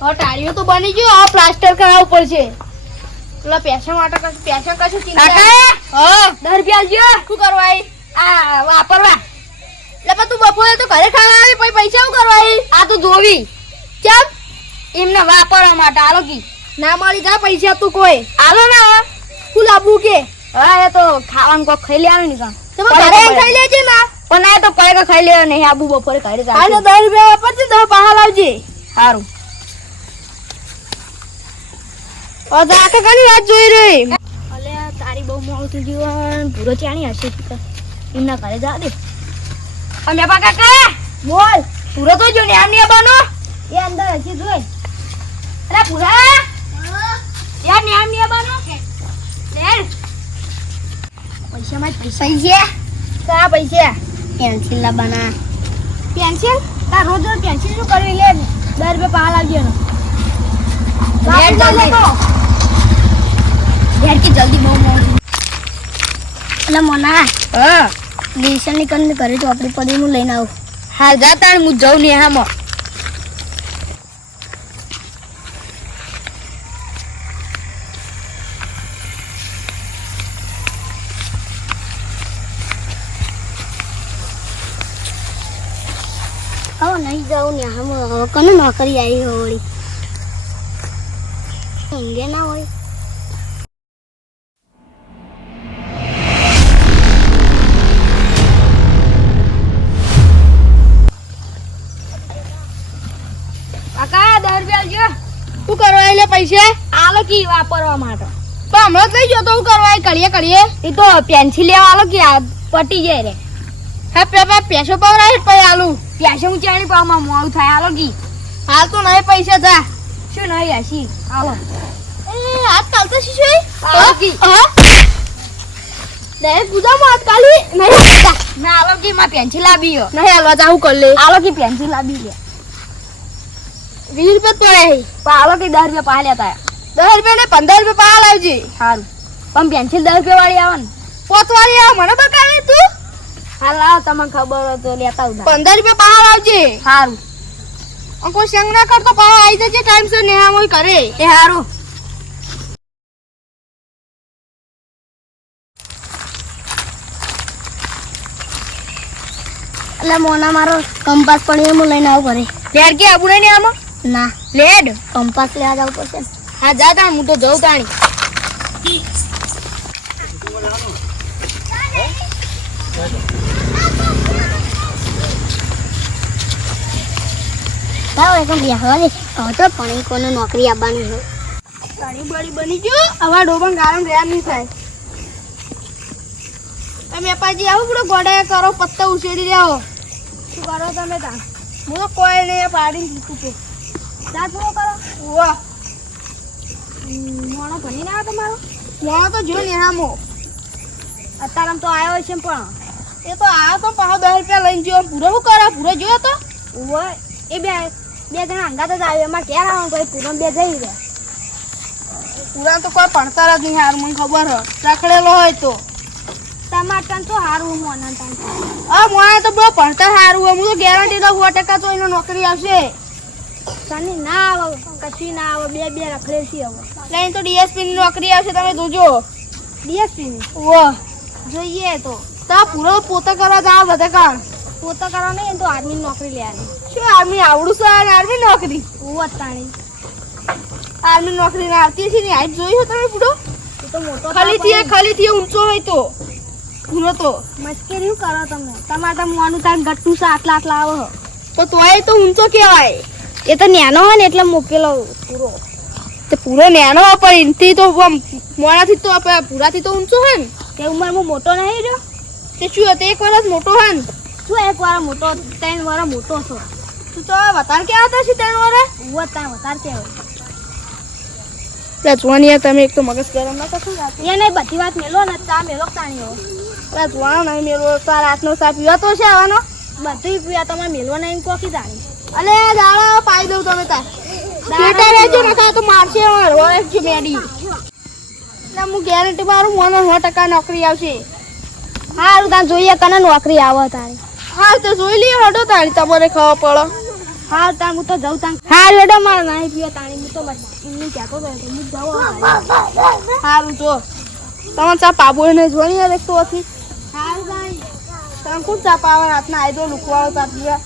હવે ટાળીઓ તો બની ગયો, આ પ્લાસ્ટર કરાવવું પડશે. પેલા પૈસા માટે પૈસા કશું ચિંતા. કાકા 10 રૂપિયા આલજો. શું કરવા આ વાપરવા. એટલે તું બપોરે તો ઘરે ખાવા આવી પછી પૈસા શું કરવા આ તો જોવી કેમ એમને વાપરવા માટે આલો કી ના મળી જા પૈસા તું કોઈ આલો ના. શું લાવવું કે હા એ તો ખાવાનું કોક ખાઈ લેવાનું ને કાં તમે ઘરે ખાઈ લેજે ના પણ આ તો પૈકા ખાઈ લેવા નહીં. આબુ બપોરે ઘરે આ તો 10 રૂપિયા વાપરજે 10 પાહા લાવજે. સારું. અરે આ કાકાની વાત જોઈ રહી. અલે તારી બહુ મોડું થઈ ગયું. પૂરો ચાણી હશે એમના ઘરે જા દે. અમે બા કાકા બોલ પૂરો તો જો ને આમ ને બાનો એ અંદર હજી જોઈ. અરે પૂરા યાર ને આમ ને બાનો લે પૈસા માં પૈસા પૈસા કા પૈસા પેન્સિલ લા બના. પેન્સિલ તાર રોજ રોજ પેન્સિલ શું કરવી લે 10 રૂપિયા પાહા લાવજે ને યાર જલ્દી યાર કે જલ્દી બહુ મોડું. એટલે મોના હા લેશન ની કરીને ઘરે ચોપડી પડી હું લઈને આવું. હા જાતા હું જાઉં ને હામાં. હવે નહીં જાઉં ને હવે કને નોકરી આવી હોય ઊંઘે ના હોય. કાકા 10 રૂપિયા આલજો. શું કરવા એટલે પૈસા આલો કી વાપરવા માટે. તો હમણાં જ લઈ જતો હું કરવા કરીએ કરીએ એ તો પેન્સિલ લેવા આલો કે આ પટી જાય રે. હા પેપા પૈસો પવરાય પછી આલું પ્યાસે હું ચાણી પામાં મોડું થાય આલો કી. હાલ તો નહીં પૈસા જા શું નહીં હસી આલો. એ આજકાલ તો શું છે આલો કી. દે પૂજામાં આજકાલી નહીં આવતા ના આલો કી માં પેન્સિલ લાવી હો. નહીં હાલવા જાવું કર લે આલો કી પેન્સિલ લાવી લે. 20 રૂપિયા જ પડે પણ આલો કી 10 રૂપિયા પા લેતા. 10 રૂપિયા ને 15 રૂપિયા પાહા લાવજે. સારું પણ પેન્સિલ 10 રૂપિયા વાળી આવે ને. પોતવાળી આવ મને બકાવે તું હા લાવ તમને ખબર હોય તો લેતા આવું. 15 રૂપિયા પાહા લાવજે. સારું કોઈ સંગ ના કરતો પાહા આવી જજે ટાઈમસર નેહા મોય કરે. એ સારું. એટલે મોના મારો કંપાસ પડ્યો હું લઈને આવું ઘરે. લેડ કે આબુ નહીં આમાં ના લેડ. કંપાસ લેવા જવું પડશે. હા જા તાણ હું તો જઉં તાણી. તાવ એકમ બેહવા દે. હવે તો પણ કોને નોકરી આવવાની છે. પાણી બળી બની ગયું હવે ડોબન ગારમ રહ્યા નહીં થાય. તમે પાજી આવો પૂરો ગોડા કરો પત્તા ઉછેડી રહ્યો. શું કરો તમે તાણ હું તો કોઈ નહીં પાડીને લીધું છું. જા થોડો કરો વાહ મોણો ભણી ના આવે તમારો મોણો તો જો નેહામો અત્યારે તો આવ્યો છે પણ એ તો આ તો પાહો 10 રૂપિયા લઈને જો પૂરો શું કરા પૂરો જોયો તો ઓય એ બે જણા અંગાત જ આવ્યો. એમાં ક્યાં આવવાનું કોઈ પૂરો બે જઈ રહ્યા. પૂરા તો કોઈ ભણતર જ નહીં હાર મને ખબર હ રખડેલો હોય તો ટમાટર તો સારું મોના તાન. આ મોણા તો બહુ ભણતર સારું હોય હું તો ગેરંટી દઉં 100% તો એને નોકરી આવશે. તને ના આવે કશું ના આવે બે રખડે છે હવે. લઈને તો ડીએસપી ની નોકરી આવશે તમે જોજો. ડીએસપી ની વાહ જોઈએ તો તા પૂરો પોતા કરવા જાવ બધા કામ પોતા કરવા નહીં તો આર્મી નોકરી લેવાની. શું આર્મી આવડું છે આર્મી નોકરી વતાણી આર્મી નોકરી ના આવતી છે ને આજ જોયું તમે પૂરો એ તો મોટો ખાલી ઊંચો હોય તો પૂરો તો મસ્કેરી શું કરો તમે. તમારે તો મોનું તાર ગટ્ટું છે આટલા આવે તો તોય તો ઊંચો કહેવાય. એ તો નેનો હોય ને એટલે મૂકેલો પૂરો. તે પૂરો નેનો પણ એનથી તો મોણાથી તો પૂરાથી તો ઊંચો હોય ને. તે ઉંમરમાં મોટો નહીં રહ્યો. તે શું હતો 1 વર્ષ મોટો હોય ને. શું 1 વાર મોટો 3 વાર મોટો છો. તું તો વધારે ક્યાં હતા છે 3 વર્ષ વતા વધારે કેવાય. જોવાની તમે એક તો મગજ ગરમ ના કરશો એને બધી વાત મેલો ને ચા મેલો તાણીઓ. જોવાનો નહીં મેળવો તાર રાતનો ચા પીવા તો છે આવવાનો બધું પીવા તમારે મેલવા નહીં કોકી તાણી. અલે દાડા પાઈ દઉં તમે તાર બેટા રહેજો ને તો મારશે રોય છે મેડી. એટલે હું ગેરંટી મારું મને 100% નોકરી આવશે. સારું તાર જોઈએ કને નોકરી આવે તારી. હા તો જોઈ લઈએ હડો તારી તમારે ખબર પડે. હા તાણ હું તો જઉં તાણ હા લેડો મારે નહીં પીવા તાણી હું તો એમને કહેતો હતો કે હું જવું સારું જો તમે ચા પાબો ને જોઈ યાર એક તો હતી હાલ ભાઈ તમે કોણ ચા પાવા હાથના આયદો લુકવાળો તા પીવા